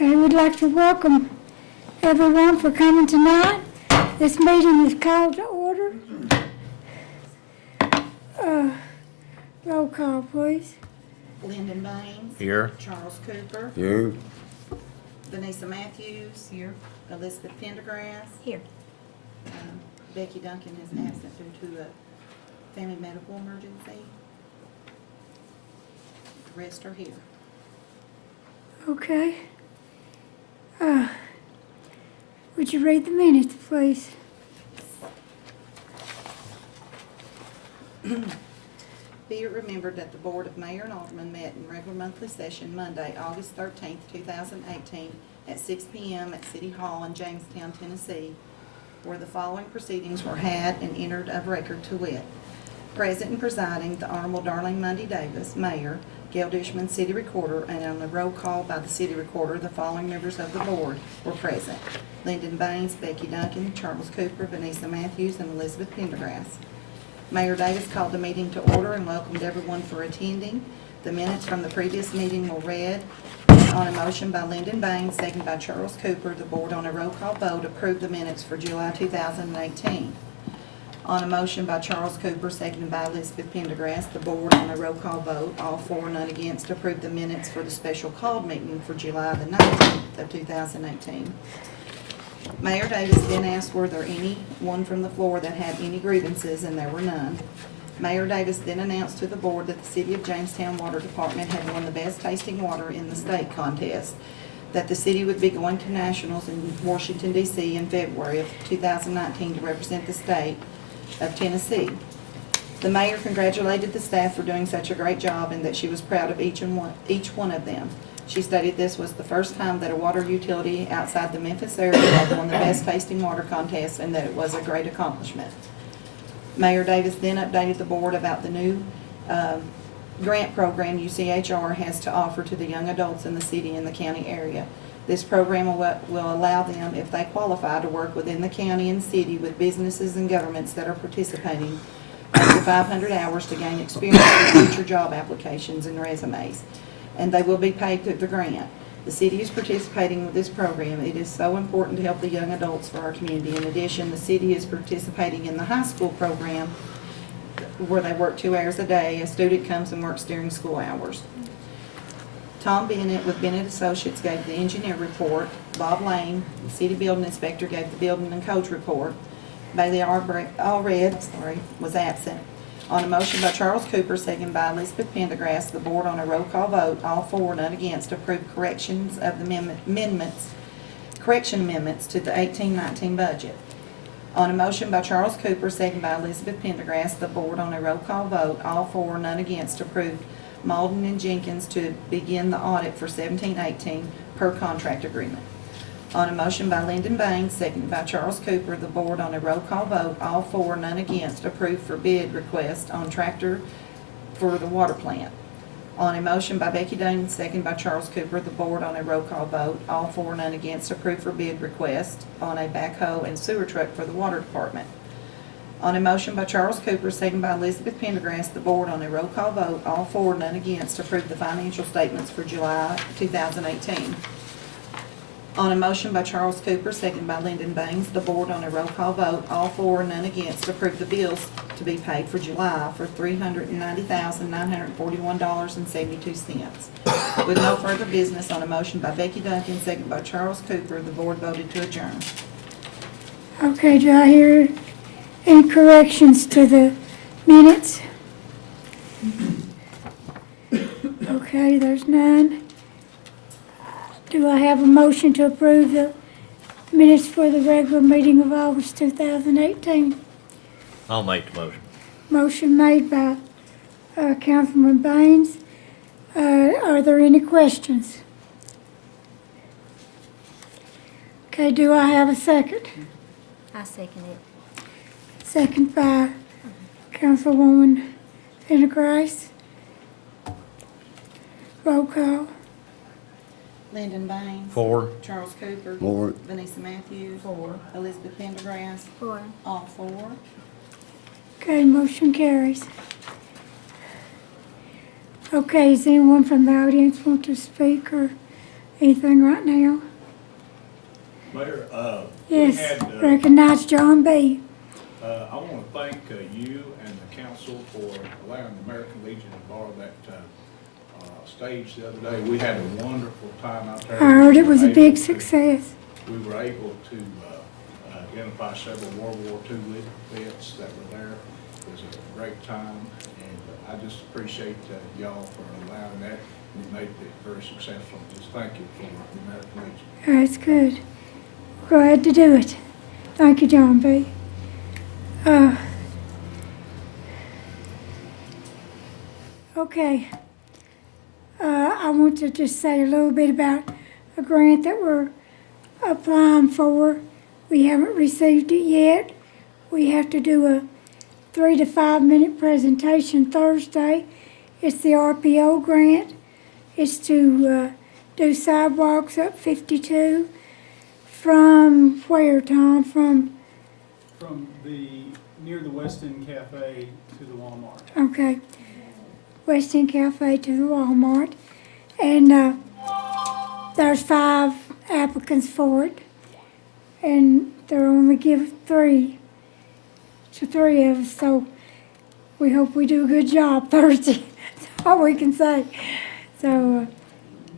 Okay, we'd like to welcome everyone for coming tonight. This meeting is called to order. Roll call, please. Lyndon Baines. Here. Charles Cooper. Here. Vanessa Matthews. Here. Elizabeth Pendergrass. Here. Becky Duncan is absent due to a family medical emergency. The rest are here. Okay. Would you read the minutes, please? Be it remembered that the Board of Mayor and Aldermen met in regular monthly session Monday, August 13th, 2018 at 6 p.m. at City Hall in Jamestown, Tennessee, where the following proceedings were had and entered of record to wit. Present and presiding, the Honorable Darlene Mundy Davis, Mayor, Gail Dishman, City Recorder, and on the roll call by the City Recorder, the following members of the Board were present: Lyndon Baines, Becky Duncan, Charles Cooper, Vanessa Matthews, and Elizabeth Pendergrass. Mayor Davis called the meeting to order and welcomed everyone for attending. The minutes from the previous meeting were read. On a motion by Lyndon Baines, seconded by Charles Cooper, the Board on a roll call vote approved the minutes for July 2018. On a motion by Charles Cooper, seconded by Elizabeth Pendergrass, the Board on a roll call vote, all for, none against, approved the minutes for the special called meeting for July the 19th of 2018. Mayor Davis then asked were there anyone from the floor that had any grievances, and there were none. Mayor Davis then announced to the Board that the City of Jamestown Water Department had won the best tasting water in the state contest, that the city would be going to nationals in Washington, D.C. in February of 2019 to represent the state of Tennessee. The mayor congratulated the staff for doing such a great job and that she was proud of each one of them. She stated this was the first time that a water utility outside the Memphis area had won the best tasting water contest and that it was a great accomplishment. Mayor Davis then updated the Board about the new grant program UCHR has to offer to the young adults in the city and the county area. This program will allow them, if they qualify, to work within the county and city with businesses and governments that are participating up to 500 hours to gain experience with future job applications and resumes, and they will be paid through the grant. The city is participating with this program. It is so important to help the young adults for our community. In addition, the city is participating in the high school program where they work 2 hours a day. A student comes and works during school hours. Tom Bennett with Bennett Associates gave the engineer report. Bob Lane, the city building inspector, gave the building and codes report. Bailey Allred was absent. On a motion by Charles Cooper, seconded by Elizabeth Pendergrass, the Board on a roll call vote, all for, none against, approved corrections of the correction amendments to the 18-19 budget. On a motion by Charles Cooper, seconded by Elizabeth Pendergrass, the Board on a roll call vote, all for, none against, approved Malden and Jenkins to begin the audit for 17-18 per contract agreement. On a motion by Lyndon Baines, seconded by Charles Cooper, the Board on a roll call vote, all for, none against, approved for bid request on tractor for the water plant. On a motion by Becky Duncan, seconded by Charles Cooper, the Board on a roll call vote, all for, none against, approved for bid request on a backhoe and sewer truck for the water department. On a motion by Charles Cooper, seconded by Elizabeth Pendergrass, the Board on a roll call vote, all for, none against, approved the financial statements for July 2018. On a motion by Charles Cooper, seconded by Lyndon Baines, the Board on a roll call vote, all for, none against, approved the bills to be paid for July for $390,941.72. With no further business, on a motion by Becky Duncan, seconded by Charles Cooper, the Board voted to adjourn. Okay, do I hear any corrections to the minutes? Okay, there's none. Do I have a motion to approve the minutes for the regular meeting of August 2018? I'll make the motion. Motion made by Councilman Baines. Are there any questions? Okay, do I have a second? I second it. Second by Councilwoman Pendergrass. Roll call. Lyndon Baines. 4. Charles Cooper. More. Vanessa Matthews. 4. Elizabeth Pendergrass. 4. All for. Okay, motion carries. Okay, does anyone from the audience want to speak or Anything right now? Mayor, Yes, we had, recognize John B. I want to thank you and the council for allowing the American Legion to borrow that stage the other day. We had a wonderful time out there. I heard it was a We were big able to- success. We were able to identify several World War II vets that were there. It was a great time, and I just appreciate y'all for allowing that. You made it very successful. Just thank you for the American Legion. That's good. Glad to do it. Thank you, John B. Okay. I want to just say a little bit about a grant that we're applying for. We haven't received it yet. We have to do a 3 to 5 minute presentation Thursday. It's the RPO grant. It's to do sidewalks up 52 from where, Tom? From near the West End Cafe to the Walmart. okay, West End Cafe to the Walmart, and there's 5 applicants for it, and they're only give 3 to 3 of us. So we hope we do a good job Thursday. That's all we can say. So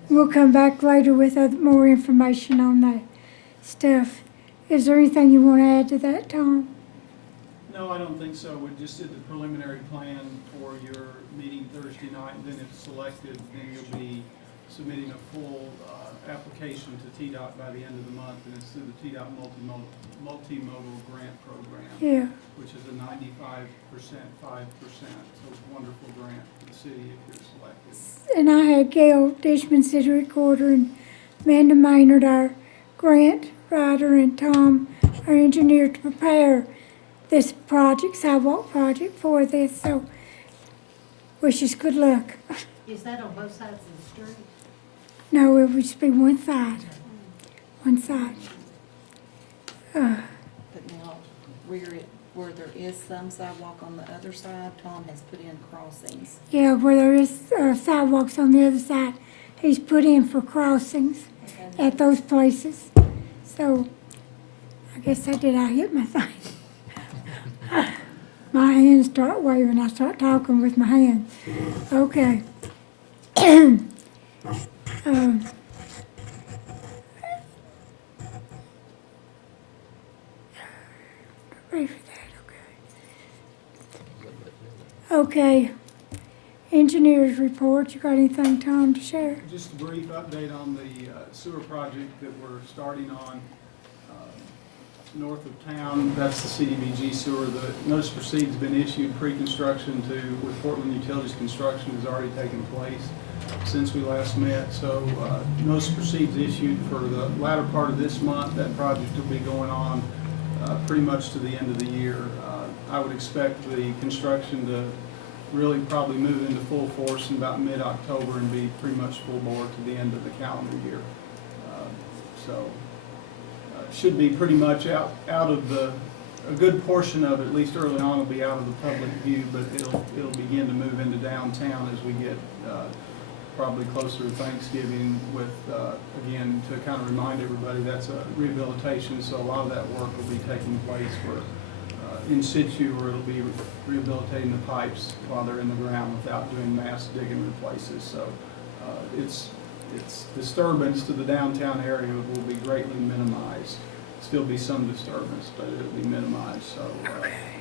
we'll come back later with more information on that stuff. Is there anything you want to add to that, Tom? No, I don't think so. We just did the preliminary plan for your meeting Thursday night, and then if selected, then you'll be submitting a full application to TDOT by the end of the month, and it's through the TDOT multimodal grant program. Yeah. Which is a 95%, 5%. So it's a wonderful grant for the city if you're selected. And I had Gail Dishman, city recorder, and Amanda Maynard, our grant writer, and Tom, our engineer, to prepare this project, sidewalk project for this. So wish us good luck. Is that on both sides of the street? No, it would just be one side. One side. But now, where there is some sidewalk on the other side, Tom has put in crossings. Yeah, where there is sidewalks on the other side, he's put in for crossings at those places. So I guess I hit my thing. My hands start waving. I start talking with my hands. Okay. Ready for that, okay. Okay. Engineers report. You got anything, Tom, to share? Just a brief update on the sewer project that we're starting on north of town. That's the CDBG sewer. The notice to proceed has been issued pre-construction with Portland Utilities construction has already taken place since we last met. So notice to proceed is issued for the latter part of this month. That project will be going on pretty much to the end of the year. I would expect the construction to really probably move into full force in about mid-October and be pretty much full bore to the end of the calendar year. Should be pretty much out of a good portion of it, at least early on, will be out of the public view, but it'll begin to move into downtown as we get probably closer to Thanksgiving with, again, to kind of remind everybody, that's a rehabilitation, so a lot of that work will be taking place where in situ, where it'll be rehabilitating the pipes while they're in the ground without doing mass digging replaces. So its disturbance to the downtown area will be greatly minimized. Still be some disturbance, but it'll be minimized. So,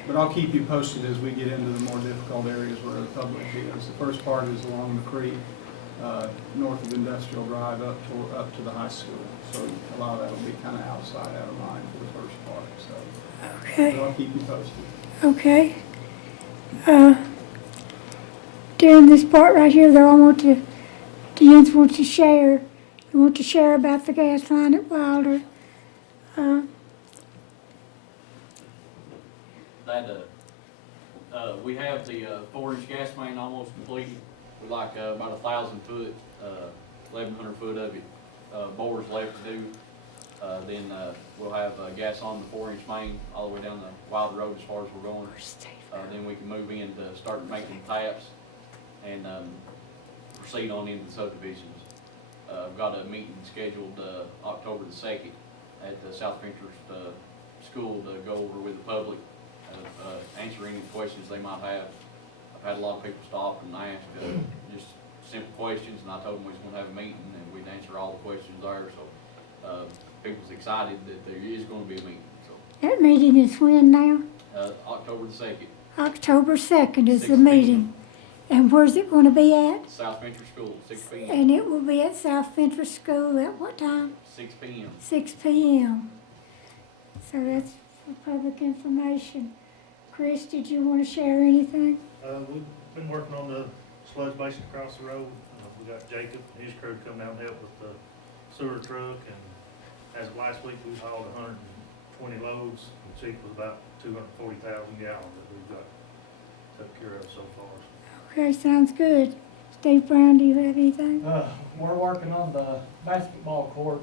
but I'll keep you posted as we get into the more difficult areas where the public is. The first part is along the creek, north of Industrial Drive up to the high school. So a lot of that will be kind of outside, out of line for the first part. So, Okay. but I'll keep you posted. Okay. During this part right here, though, I want to, Jens wants to share. You want to share about the gas line at Wilder? We have the 4-inch gas main almost completed. We like about 1,000 foot, 1,100 foot of it, bores left to do. Then we'll have gas on the 4-inch main all the way down the Wilder Road as far as we're going. Then we can move in to start making taps and proceed on into the subdivisions. I've got a meeting scheduled, October the 2nd at the South Venture, School to go over with the public, answer any questions they might have. I've had a lot of people stop and ask, just simple questions, and I told them we was gonna have a meeting and we'd answer all the questions there, so, people's excited that there is gonna be a meeting, so. That meeting is when now? October the 2nd, October 2nd is 6 the p.m. meeting. And where's it gonna be at? South Venture School, 6 p.m. And it will be at South Venture School at what time? 6 p.m. 6 p.m. So that's for public information. Chris, did you want to share anything? We've been working on the sludge basin across the road. We got Jacob and his crew to come down and help with the sewer truck, and as of last week, we hauled 120 loads, which equals about 240,000 gallons that we've got took care of so far. Okay, sounds good. Steve Brown, do you have anything? We're working on the basketball court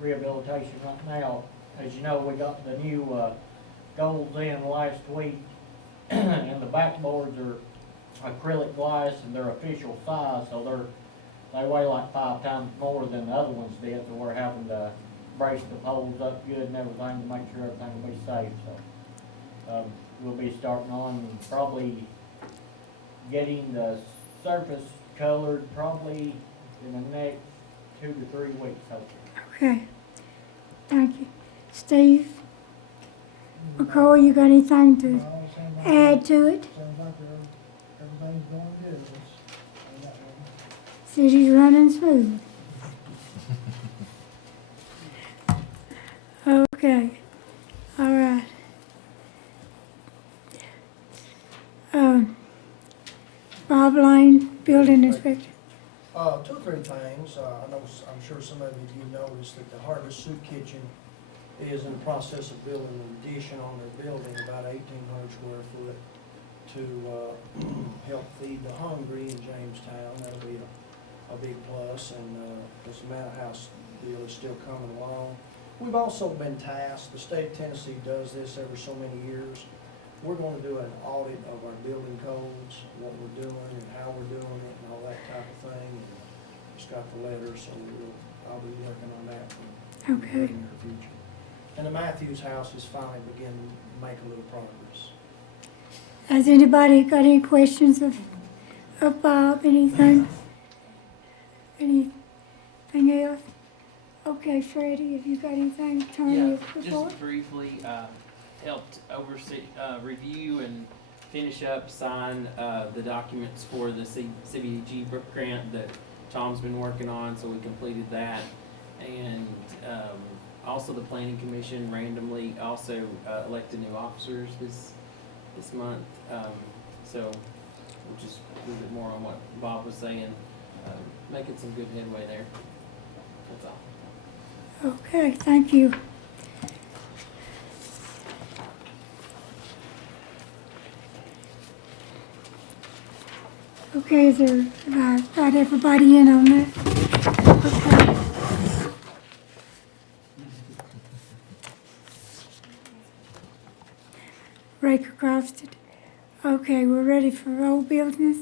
rehabilitation right now. As you know, we got the new goals in last week, and the backboards are acrylic glass and they're official size, so they weigh like 5 times more than the other ones did, so we're having to brace the poles up good and everything to make sure everything will be safe. So we'll be starting on probably getting the surface colored probably in the next 2 to 3 weeks, hopefully. Okay, thank you. Steve? McCoy, you got anything to add to it? Sounds like everything's going good. City's running smooth. Okay, all right. Bob Lane, building inspector. 2 or 3 things. I know, I'm sure some of you noticed that the Harvest Soup Kitchen is in the process of building an addition on their building, about 1,800 square foot, to help feed the hungry in Jamestown. That'll be a big plus, and this Manor House deal is still coming along. We've also been tasked, the state of Tennessee does this every so many years. We're going to do an audit of our building codes, what we're doing and how we're doing it and all that type of thing. And just got the letter, so I'll be working on that in the Okay. near future. And the Matthews house is finally beginning to make a little progress. Has anybody got any questions of Bob, anything? Anything else? Okay, Freddie, have you got anything, Tony, before? Just briefly, helped oversee, review and finish up, sign, the documents for the CBG grant that Tom's been working on, so we completed that. And, also the planning commission randomly also, elected new officers this month. So, which is a little bit more on what Bob was saying, making some good headway there. That's all. Okay, thank you. Okay, is there, got everybody in on that? Okay. Rake across it. Okay, we're ready for old business.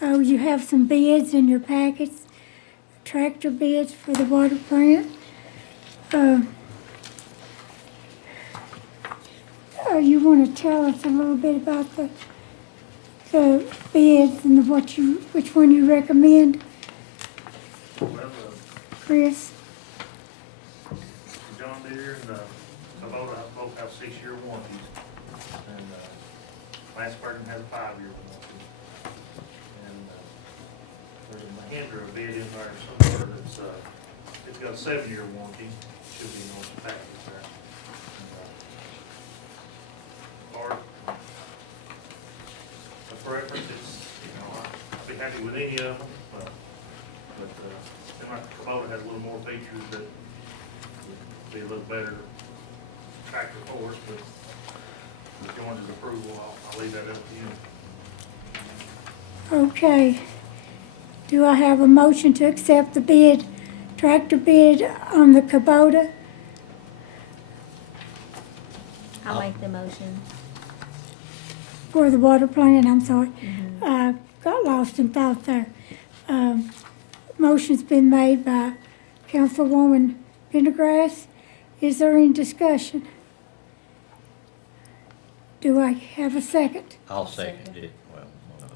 Oh, you have some bids in your packets, tractor bids for the water plant. You want to tell us a little bit about the bids and which one you recommend, Well, Chris? the John Deere and the Kubota both have 6-year warranties, and Glassbergen has a 5-year warranty. And there's a Mahindra bid in there somewhere that's it's got a 7-year warranty. Should be on the package there. Or a preference is, I'd be happy with any of them, but then like the Kubota has a little more features that would be a little better tractor for us, but with George's approval, I'll leave that up to you. Okay. Do I have a motion to accept the bid, tractor bid on the Kubota? I'll make the motion. For the water plant, I'm sorry. Got lost in thought there. Motion's been made by Councilwoman Pendergrass. Is there any discussion? Do I have a second? I'll second it. Well, one of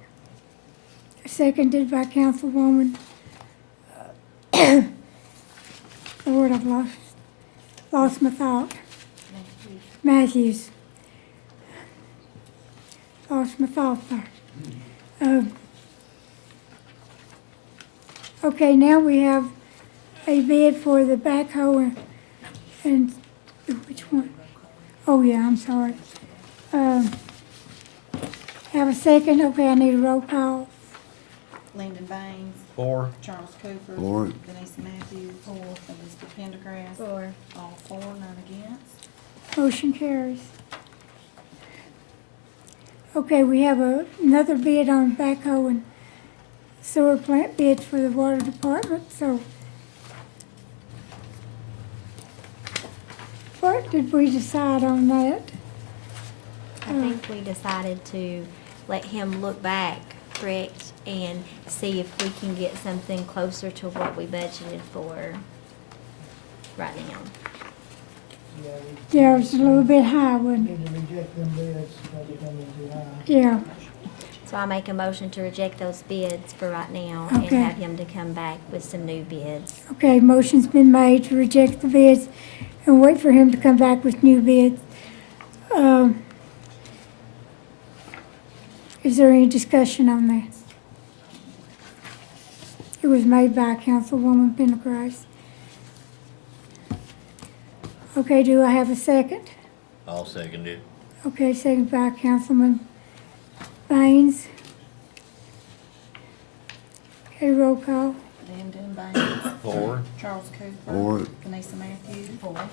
us. Seconded by Councilwoman, Lord, I've lost my thought. Matthews. Lost my thought there. Okay, now we have a bid for the backhoe and which one? Oh, yeah, I'm sorry. Have a second? Okay, I need a roll call. Lyndon Baines, Four. Charles Cooper. Four. Vanessa Matthews. Elizabeth Pendergrass. Four. All four, none against. Motion carries. Okay, we have another bid on backhoe and sewer plant bid for the water department, so. What did we decide on that? I think we decided to let him look back, correct, and see if we can get something closer to what we budgeted for right now. Yeah, it was a little bit high, wasn't it? Need to reject them bids because they're coming too high. Yeah, So I make a motion to reject those bids for right now and Okay. have him to come back with some new bids. okay, motion's been made to reject the bids and wait for him to come back with new bids. Is there any discussion on that? It was made by Councilwoman Pendergrass. Okay, do I have a second? I'll second it. Okay, second by Councilman Baines. Okay, roll call. Lyndon Baines, Four. Charles Cooper. Four. Vanessa Matthews.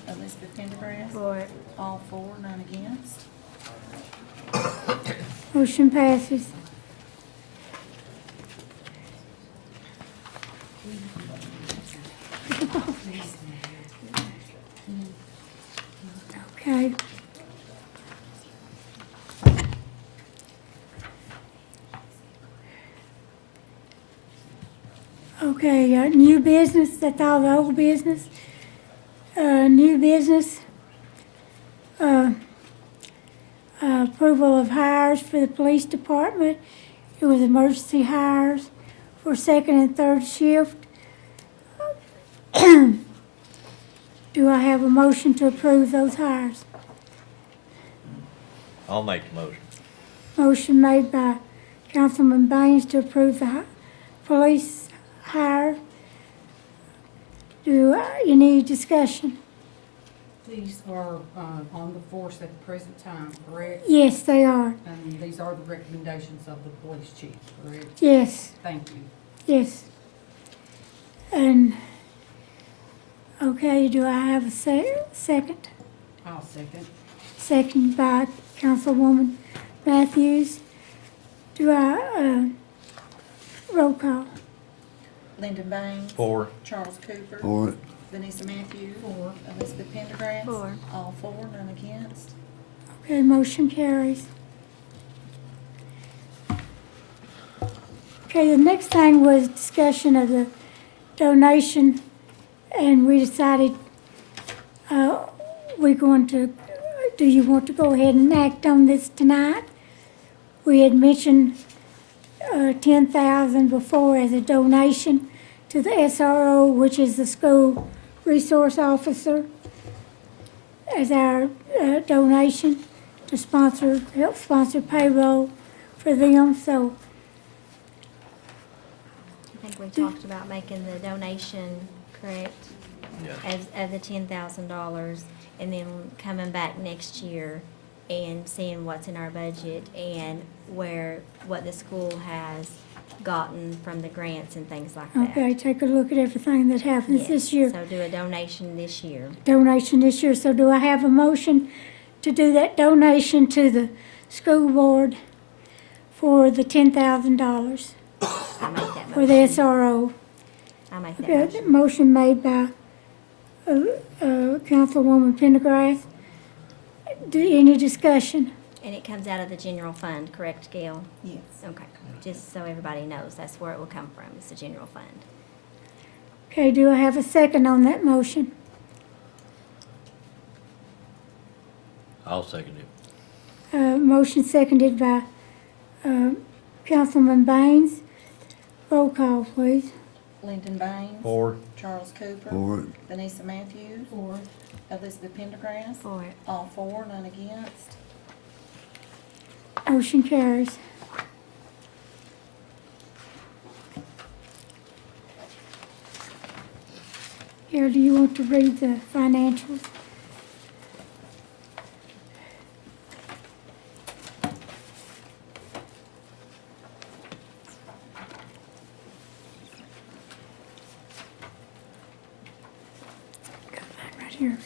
Elizabeth Pendergrass. For All four, none against. Motion passes. Okay. Okay, new business, that's all the old business. New business. Approval of hires for the police department. It was emergency hires for second and third shift. Do I have a motion to approve those hires? I'll make the motion. Motion made by Councilman Baines to approve the police hire. Do you need discussion? These are on the force at the present time, correct? Yes, they are. And these are the recommendations of the police chief, correct? Yes, Thank you. yes. And, okay, do I have a second? I'll second. Second by Councilwoman Matthews. Do I, roll call? Lyndon Baines. Four. Charles Cooper. Four. Vanessa Matthews. Four. Elizabeth Pendergrass. Four. All four, none against. Okay, motion carries. Okay, the next thing was discussion of the donation, and we decided, do you want to go ahead and act on this tonight? We had mentioned, 10,000 before as a donation to the SRO, which is the school resource officer, as our donation to help sponsor payroll for them. So, I think we talked about making the donation, correct, Yeah. of the $10,000, and then coming back next year and seeing what's in our budget and what the school has gotten from the grants and things like that. okay, take a look at everything that happens Yes, this year. So do a donation this year. Donation this year. So do I have a motion to do that donation to the school board for the $10,000 I make that for the motion. SRO? I make that Okay, motion. motion made by Councilwoman Pendergrass. Any discussion? And it comes out of the general fund, correct, Gail? Yes. Okay, just so everybody knows, that's where it will come from, it's the general fund. Okay, do I have a second on that motion? I'll second it. Motion seconded by Councilman Baines. Roll call, please. Lyndon Baines. For. Charles Cooper. For. Vanessa Matthews. For. Elizabeth Pendergrass. For it. All four, none against. Motion carries. Here, do you want to read the financials? Got mine right here.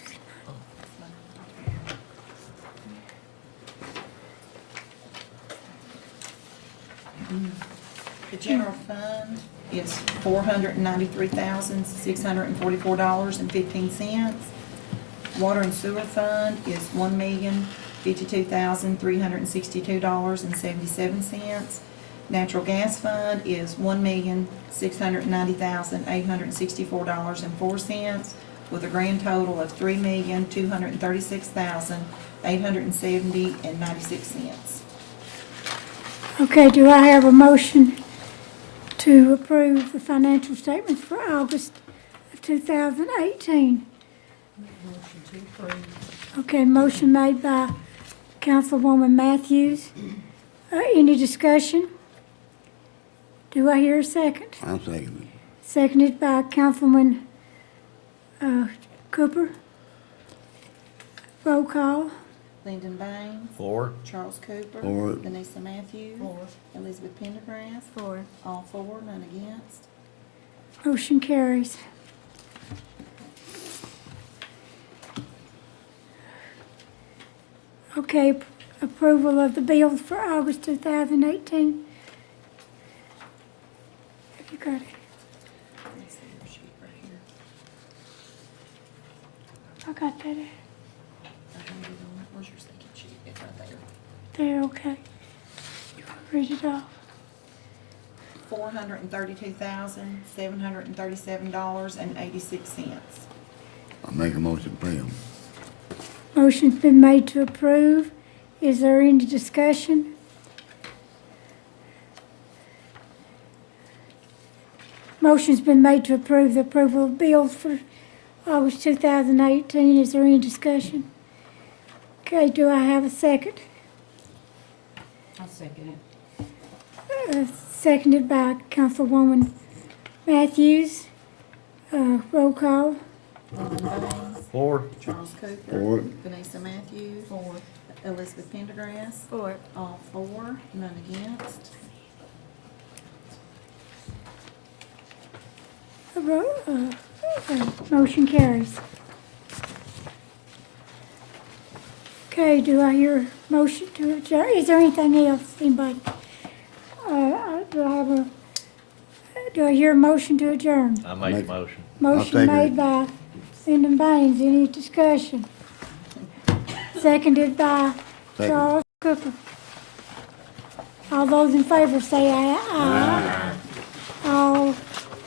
The general fund is $493,644.15. Water and sewer fund is $1,052,362.77. Natural gas fund is $1,690,864.04, with a grand total of $3,236,870.96. Okay, do I have a motion to approve the financial statements for August of 2018? Motion to approve. Okay, motion made by Councilwoman Matthews. Any discussion? Do I hear a second? I'll second it. Seconded by Councilman Cooper. Roll call. Lyndon Baines. For. Charles Cooper. For. Vanessa Matthews. For. Elizabeth Pendergrass. For. All four, none against. Motion carries. Okay, approval of the bills for August 2018. Have you got it? Let me see your sheet right here. I got that I handed it on. Where's your second sheet? It's right there. there, okay. You want to read it off? $432,737.86. I'll make a motion to pay them. Motion's been made to approve. Is there any discussion? Motion's been made to approve the approval of bills for August 2018. Is there any discussion? Okay, do I have a second? I'll second it. Seconded by Councilwoman Matthews. Roll call. Lyndon Baines. For. Charles Cooper. For. Vanessa Matthews. For. Elizabeth Pendergrass. For it. All four, none against. Motion carries. Okay, do I hear a motion to adjourn? Is there anything else, anybody? Do I hear a motion to adjourn? I make Make- the motion. Motion second made it. by Lyndon Baines. Any discussion? Seconded by Second. Charles Cooper. All those in favor say aye. Aye. All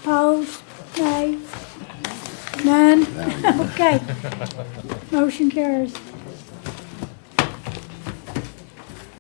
opposed? Nay. None? Okay. Motion carries.